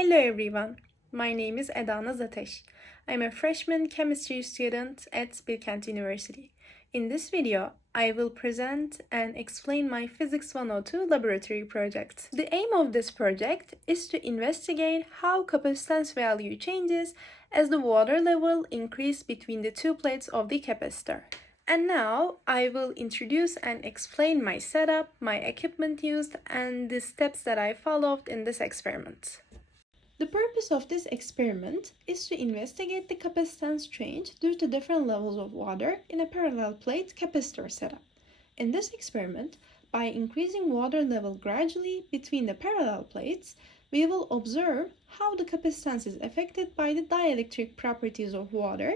Hello everyone, my name is Edanaz Ateş. I'm a freshman chemistry student at Bilkent University. In this video, I will present and explain my Physics 102 laboratory project. The aim of this project is to investigate how capacitance value changes as the water level increases between the two plates of the capacitor. And now I will introduce and explain my setup, my equipment used, and the steps that I followed in this experiment. The purpose of this experiment is to investigate the capacitance change due to different levels of water in a parallel plate capacitor setup. In this experiment, by increasing water level gradually between the parallel plates, we will observe how the capacitance is affected by the dielectric properties of water.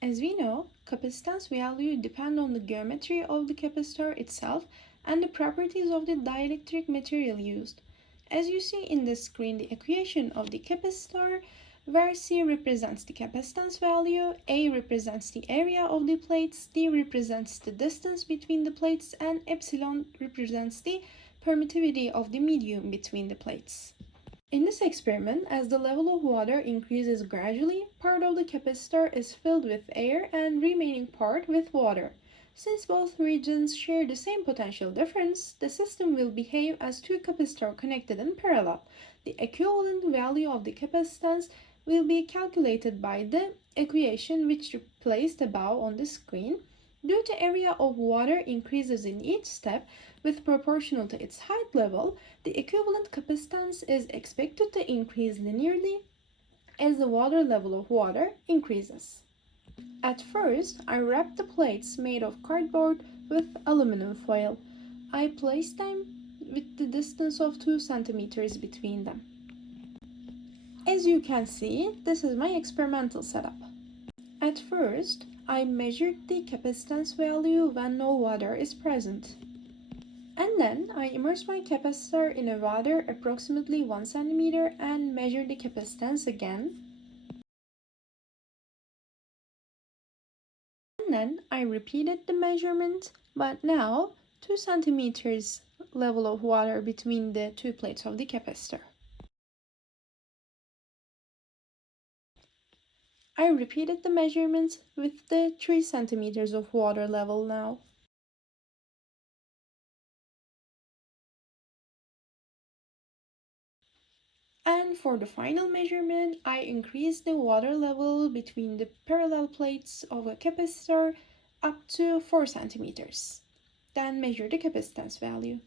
As we know, capacitance value depend on the geometry of the capacitor itself and the properties of the dielectric material used. As you see in the screen, the equation of the capacitor, where C represents the capacitance value, A represents the area of the plates, D represents the distance between the plates, and epsilon represents the permittivity of the medium between the plates. In this experiment, as the level of water increases gradually, part of the capacitor is filled with air and remaining part with water. Since both regions share the same potential difference, the system will behave as two capacitors connected in parallel. The equivalent value of the capacitance will be calculated by the equation which replaced above on the screen. Due to area of water increases in each step with proportional to its height level, the equivalent capacitance is expected to increase linearly as the water level of water increases. At first, I wrapped the plates made of cardboard with aluminum foil. I placed them with the distance of 2 centimeters between them. As you can see, this is my experimental setup. At first, I measured the capacitance value when no water is present. And then I immersed my capacitor in a water approximately 1 centimeter and measured the capacitance again. And then I repeated the measurement, but now 2 centimeters level of water between the two plates of the capacitor. I repeated the measurements with the 3 centimeters of water level now. And for the final measurement, I increased the water level between the parallel plates of a capacitor up to 4 centimeters. Then measure the capacitance value.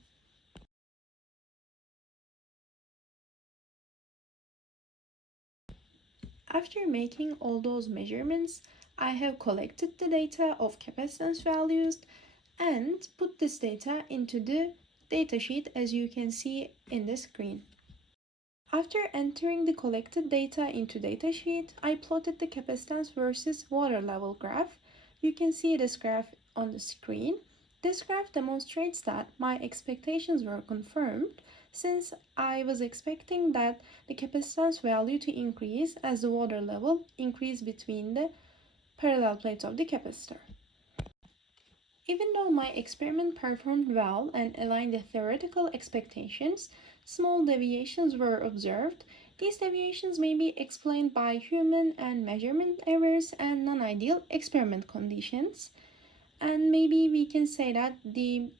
After making all those measurements, I have collected the data of capacitance values and put this data into the datasheet as you can see in the screen. After entering the collected data into datasheet, I plotted the capacitance versus water level graph. You can see this graph on the screen. This graph demonstrates that my expectations were confirmed since I was expecting that the capacitance value to increase as the water level increased between the parallel plates of the capacitor. Even though my experiment performed well and aligned the theoretical expectations, small deviations were observed. These deviations may be explained by human and measurement errors and non-ideal experiment conditions. And maybe we can say that the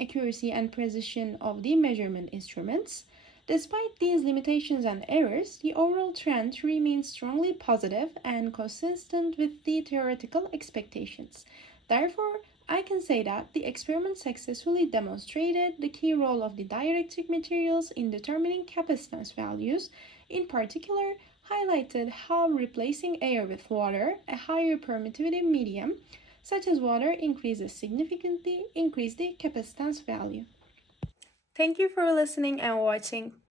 accuracy and precision of the measurement instruments. Despite these limitations and errors, the overall trend remains strongly positive and consistent with the theoretical expectations. Therefore, I can say that the experiment successfully demonstrated the key role of the dielectric materials in determining capacitance values, in particular highlighted how replacing air with water, a higher permittivity medium, such as water increases significantly increase the capacitance value. Thank you for listening and watching.